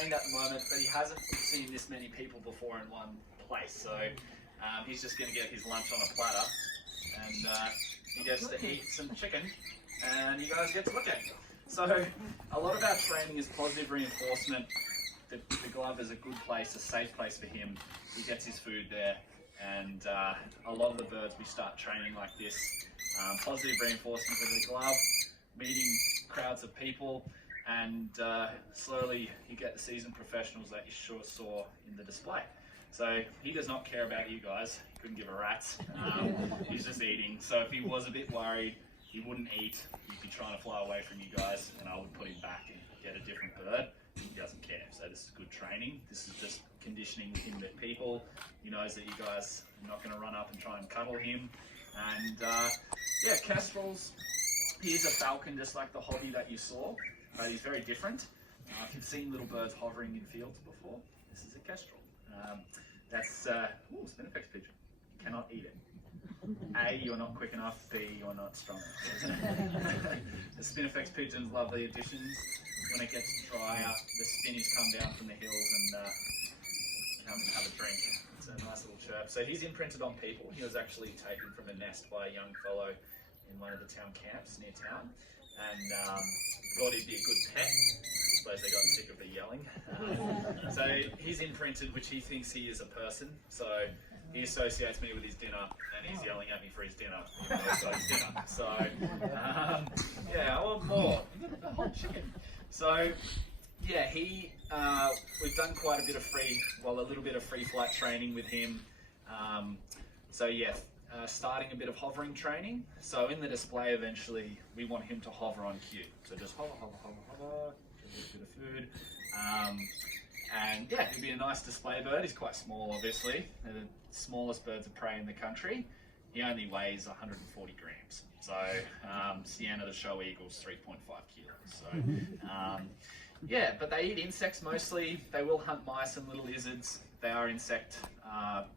trained at the moment, but he hasn't seen this many people before in one place. So he's just going to get his lunch on a platter, and he gets to eat some chicken, and you guys get to look at it. So a lot of our training is positive reinforcement. The glove is a good place, a safe place for him. He gets his food there, and a lot of the birds we start training like this. Positive reinforcement with the glove, meeting crowds of people, and slowly you get the seasoned professionals that you sure saw in the display. So he does not care about you guys. He couldn't give a rat's. He's just eating. So if he was a bit worried, he wouldn't eat. He'd be trying to fly away from you guys, and I would put him back and get a different bird. He doesn't care. So this is good training. This is just conditioning him with people. He knows that you guys are not going to run up and try and cuddle him. And yeah, Kestrels, he is a falcon just like the hobby that you saw, but he's very different. If you've seen little birds hovering in fields before, this is a kestrel. That's Spinifex pigeon. You cannot eat it. A, you're not quick enough. B, you're not strong enough. The Spinifex pigeon's lovely additions. When it gets drier, the spinnies come down from the hills and come and have a drink. It's a nice little chirp. So he's imprinted on people. He was actually taken from a nest by a young fellow in one of the town camps near town, and thought he'd be a good pet. I suppose they got sick of the yelling. So he's imprinted, which he thinks he is a person. So he associates me with his dinner, and he's yelling at me for his dinner. Even though it's not his dinner. So yeah, I want more. The whole chicken. So yeah, we've done quite a little bit of free flight training with him. So yeah, starting a bit of hovering training. So in the display, eventually, we want him to hover on cue. So just hover, hover, hover, hover, give a bit of food. And yeah, he'll be a nice display bird. He's quite small, obviously. They're the smallest birds of prey in the country. He only weighs 140 grams. So Sienna the show eagle's 3.5 kilos. So yeah, but they eat insects mostly. They will hunt mice and little lizards. They are insect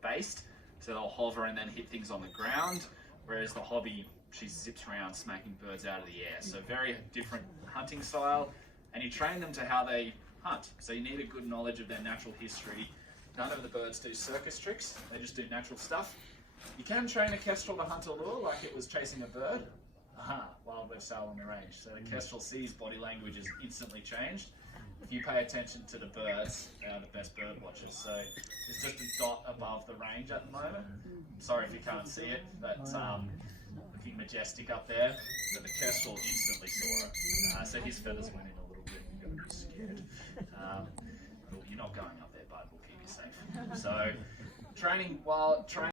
based. So they'll hover and then hit things on the ground. Whereas the hobby, she zips around smacking birds out of the air. So very different hunting style. And you train them to how they hunt. So you need a good knowledge of their natural history. None of the birds do circus tricks. They just do natural stuff. You can train a kestrel to hunt a lure like it was chasing a bird. Aha, wildlife sail on the range. So the kestrel sees body language is instantly changed. If you pay attention to the birds, they are the best bird watchers. So there's just a dot above the range at the moment. I'm sorry if you can't see it, but looking majestic up there. But the kestrel instantly saw it. So his feathers went in a little bit and got a bit scared. Well, you're not going up there, bud. We'll keep you safe. So training